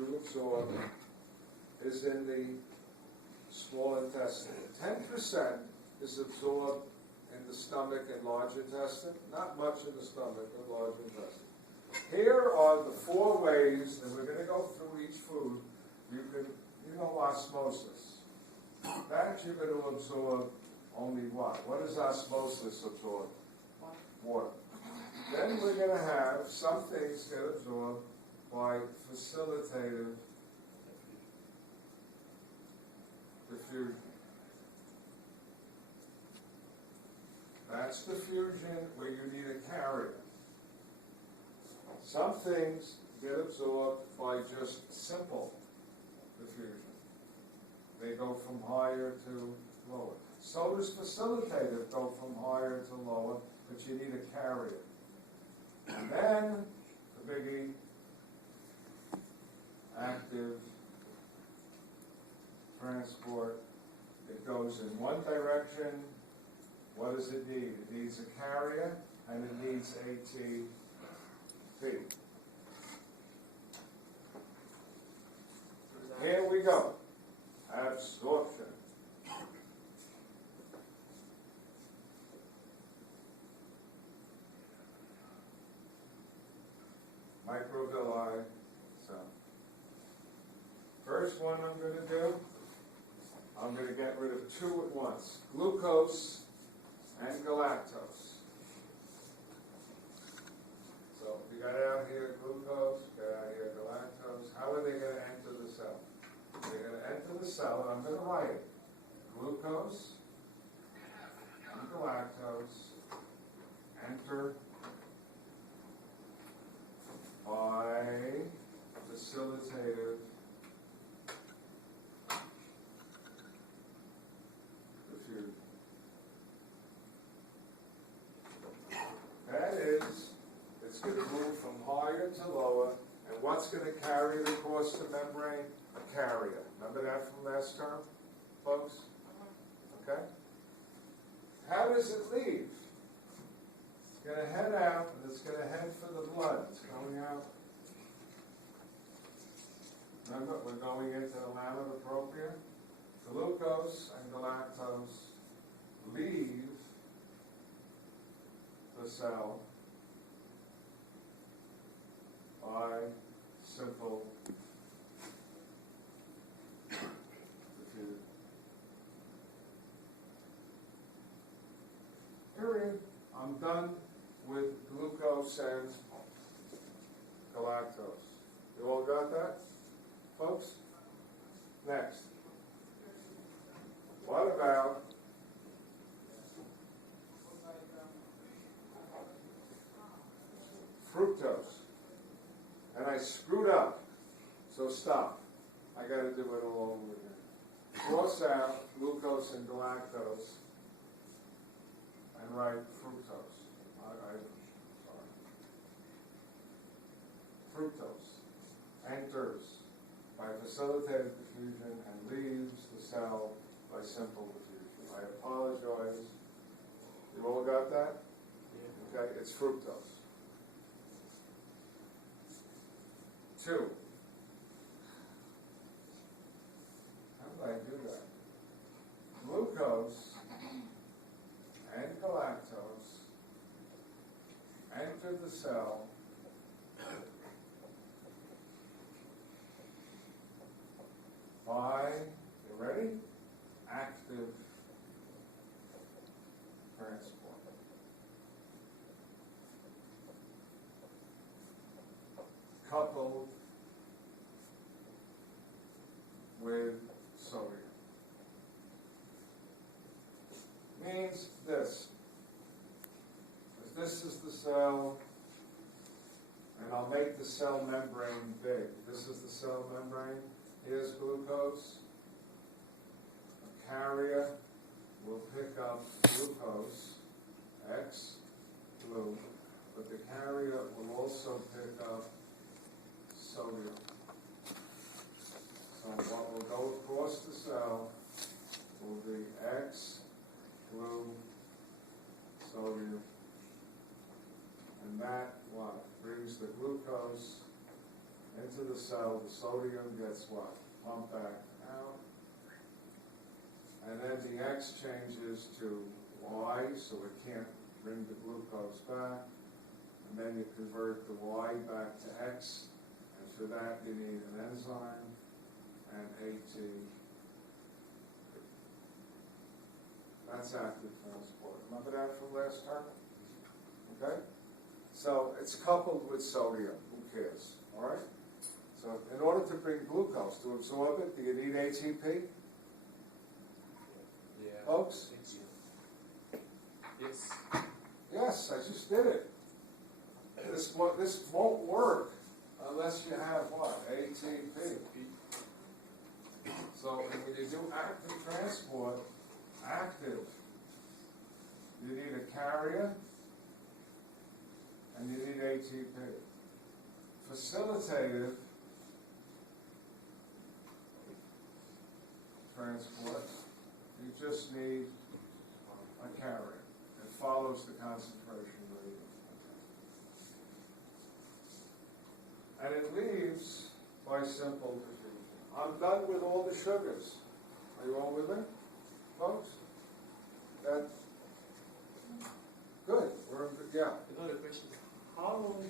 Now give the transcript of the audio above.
you absorb is in the small intestine. 10% is absorbed in the stomach and large intestine. Not much in the stomach and large intestine. Here are the 4 ways, and we're going to go through each food. You know osmosis. That you're going to absorb only what? What does osmosis absorb? Water. Then we're going to have some things get absorbed by facilitative diffusion. That's diffusion where you need a carrier. Some things get absorbed by just simple diffusion. They go from higher to lower. So does facilitative go from higher to lower, but you need a carrier. And then, the biggie, active transport. It goes in one direction. What does it need? It needs a carrier, and it needs ATP. Here we go. Absorption. Microvilli. So, first one I'm going to do, I'm going to get rid of 2 at once. Glucose and galactose. So, you got out here glucose, you got out here galactose. How are they going to enter the cell? They're going to enter the cell, and I'm going to write it. Glucose and galactose enter by facilitative diffusion. That is, it's going to move from higher to lower, and what's going to carry it across the membrane? A carrier. Remember that from last term, folks? Okay? How does it leave? It's going to head out, and it's going to head for the blood. It's going out. Remember, we're going into the lamina propria. Glucose and galactose leave the cell by simple diffusion. Period. I'm done with glucose and galactose. You all got that, folks? Next. What about fructose? And I screwed up, so stop. I got to do it all over again. Cross out glucose and galactose and write fructose. Sorry. Fructose enters by facilitative diffusion and leaves the cell by simple diffusion. I apologize. You all got that? Yeah. Okay, it's fructose. 2. How do I do that? Glucose and galactose enter the cell by, you ready? Active transport. Coupled with sodium. Means this. This is the cell, and I'll make the cell membrane big. This is the cell membrane. Here's glucose. A carrier will pick up glucose, X, blue, but the carrier will also pick up sodium. So what will go across the cell will be X, blue, sodium, and that what? Brings the glucose into the cell, the sodium gets what? Pumped back out. And then the X changes to Y, so it can't bring the glucose back. And then you convert the Y back to X, and for that you need an enzyme and AT. That's active transport. Remember that from last term? Okay? So it's coupled with sodium. Who cares? All right? So in order to bring glucose, to absorb it, do you need ATP? Yeah. Folks? Yes. Yes, I just did it. This won't work unless you have what? ATP. So when you do active transport, active, you need a carrier and you need ATP. Facilitative transport, you just need a carrier. It follows the concentration gradient. And it leaves by simple diffusion. I'm done with all the sugars. Are you all with me, folks? That's good. Yeah. Another question. How long